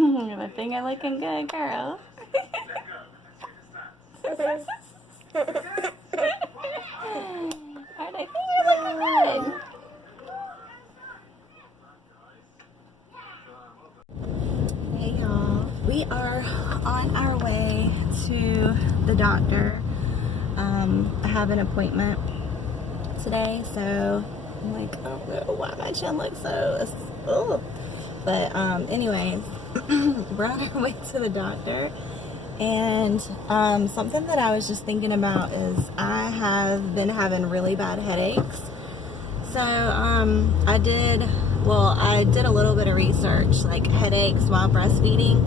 My finger looking good, girl. Are they finger looking good? Hey y'all, we are on our way to the doctor. I have an appointment today, so I'm like, I don't know why my chin looks so, oh. But anyways, we're on our way to the doctor, and something that I was just thinking about is I have been having really bad headaches. So I did a little bit of research, like headaches while breastfeeding.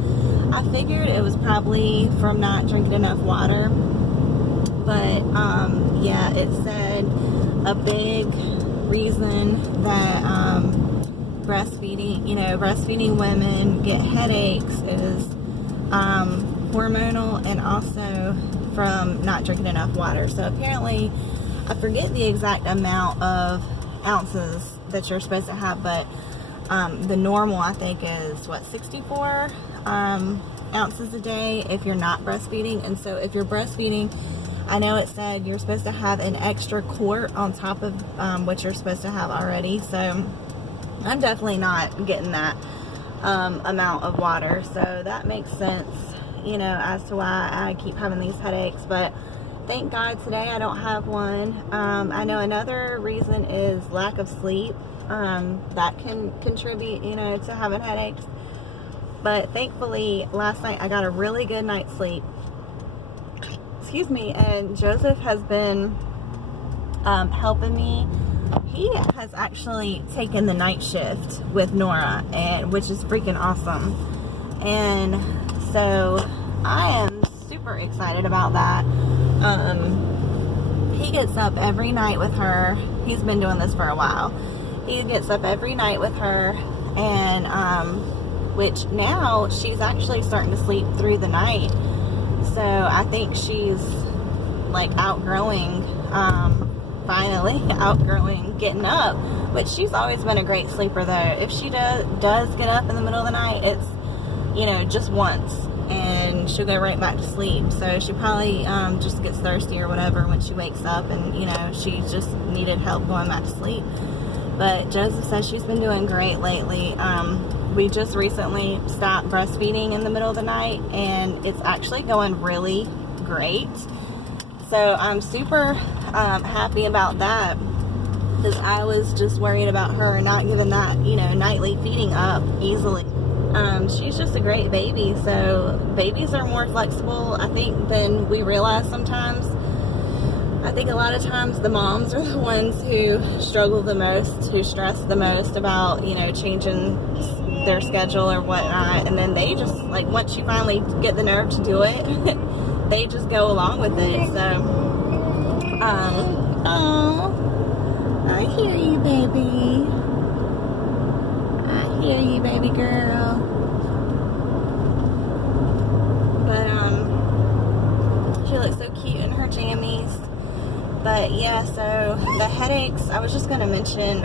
I figured it was probably from not drinking enough water, but yeah, it said a big reason that breastfeeding women get headaches is hormonal, and also from not drinking enough water. So apparently, I forget the exact amount of ounces that you're supposed to have, but the normal, I think, is 64 ounces a day if you're not breastfeeding. And so if you're breastfeeding, I know it said you're supposed to have an extra quart on top of what you're supposed to have already. So I'm definitely not getting that amount of water. So that makes sense, as to why I keep having these headaches. But thank God today I don't have one. I know another reason is lack of sleep. That can contribute, to having headaches. But thankfully, last night I got a really good night's sleep. Excuse me. And Joseph has been helping me. He has actually taken the night shift with Nora, which is freaking awesome. And so I am super excited about that. He gets up every night with her. He's been doing this for a while. He gets up every night with her, and which now she's actually starting to sleep through the night. So I think she's like finally outgrowing getting up. But she's always been a great sleeper though. If she does get up in the middle of the night, it's just once, and she'll go right back to sleep. So she probably just gets thirsty or whatever when she wakes up, and she just needed help going back to sleep. But Joseph says she's been doing great lately. We just recently stopped breastfeeding in the middle of the night, and it's actually going really great. So I'm super happy about that, because I was just worried about her not giving that nightly feeding up easily. She's just a great baby. So babies are more flexible, I think, than we realize sometimes. I think a lot of times the moms are the ones who struggle the most, who stress the most about, changing their schedule or whatnot. And then they just, like, once you finally get the nerve to do it, they just go along with it. So, I hear you, baby. I hear you, baby girl. But, she looks so cute in her jammies. But yeah, so the headaches, I was just going to mention,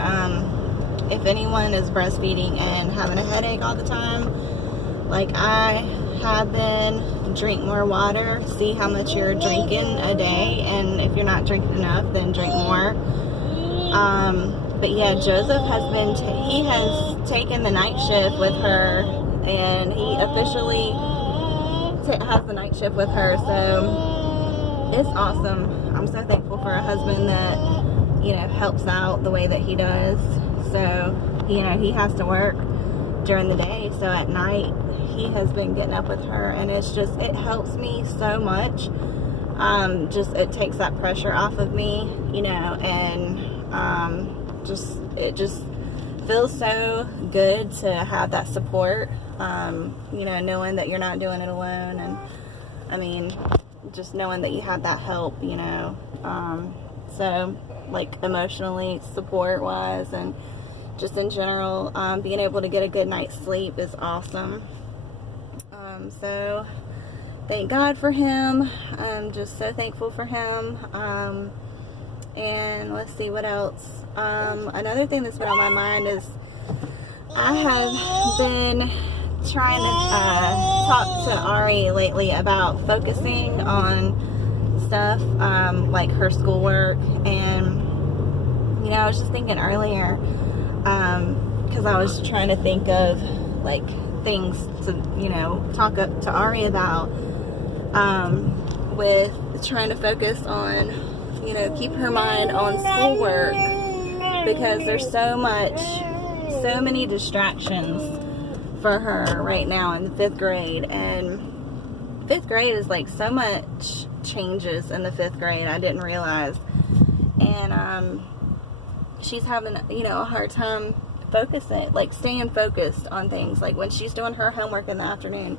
if anyone is breastfeeding and having a headache all the time, like I have been, drink more water, see how much you're drinking a day, and if you're not drinking enough, then drink more. But yeah, Joseph has he has taken the night shift with her, and he officially has the night shift with her, so it's awesome. I'm so thankful for a husband that, helps out the way that he does. So, he has to work during the day. So at night, he has been getting up with her, and it helps me so much. It takes that pressure off of me, and it just feels so good to have that support, knowing that you're not doing it alone. And I mean, just knowing that you have that help, so like emotionally, support wise, and just in general, being able to get a good night's sleep is awesome. So thank God for him. I'm just so thankful for him. And let's see what else. Another thing that's been on my mind is I have been trying to talk to Ari lately about focusing on stuff like her schoolwork, and I was just thinking earlier, because I was trying to think of like things to talk up to Ari about, with trying to focus on keep her mind on schoolwork, because there's so many distractions for her right now in the 5th grade. And 5th grade is like so much changes in the 5th grade I didn't realize. And she's having a hard time focusing, like staying focused on things. Like when she's doing her homework in the afternoon,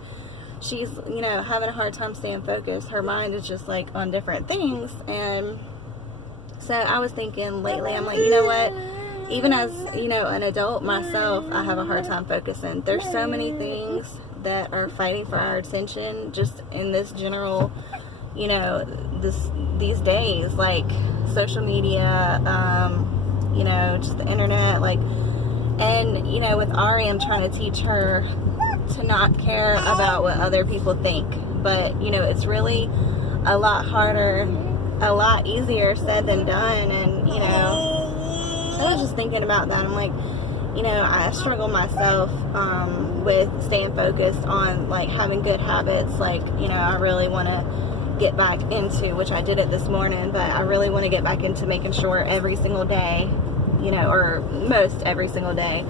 she's having a hard time staying focused. Her mind is just like on different things. And so I was thinking lately, I'm like, you know what, even as an adult myself, I have a hard time focusing. There's so many things that are fighting for our attention just in this general these days, like social media, just the internet, like. And with Ari, I'm trying to teach her to not care about what other people think. But it's really a lot harder, a lot easier said than done. And I was just thinking about that. I'm like, I struggle myself with staying focused on like having good habits. Like I really want to get back into, which I did it this morning, but I really want to get back into making sure every single day, or most every single day,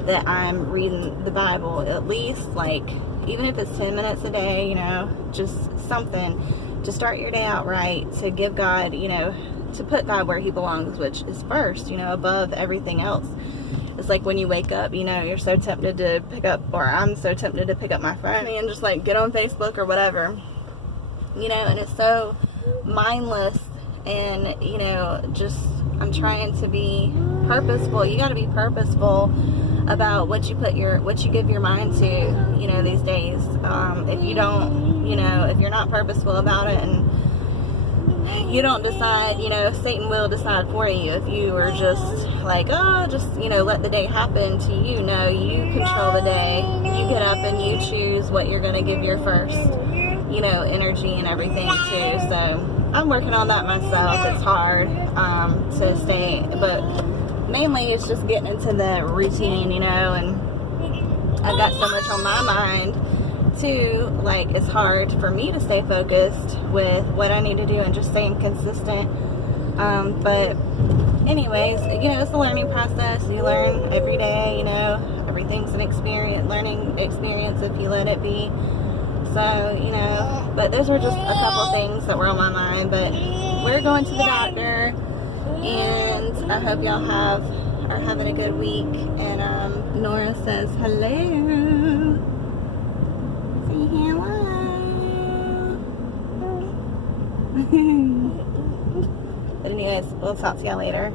that I'm reading the Bible, at least, like, even if it's 10 minutes a day, just something to start your day out right, to give God, to put God where he belongs, which is first, above everything else. It's like when you wake up, you're so tempted to pick up, or I'm so tempted to pick up my phone and just like get on Facebook or whatever, and it's so mindless. And just I'm trying to be purposeful. You got to be purposeful about what you give your mind to these days. If you don't, if you're not purposeful about it, and you don't decide, Satan will decide for you. If you are just like, let the day happen to you. No, you control the day. You get up and you choose what you're going to give your first energy and everything to. So I'm working on that myself. It's hard to stay, but mainly it's just getting into the routine, and I've got so much on my mind too. Like, it's hard for me to stay focused with what I need to do and just staying consistent. But anyways, it's a learning process. You learn every day. Everything's an learning experience if you let it be. So, but those were just a couple things that were on my mind. But we're going to the doctor, and I hope y'all are having a good week. And Nora says hello. Say hello. But anyways, we'll talk to y'all later.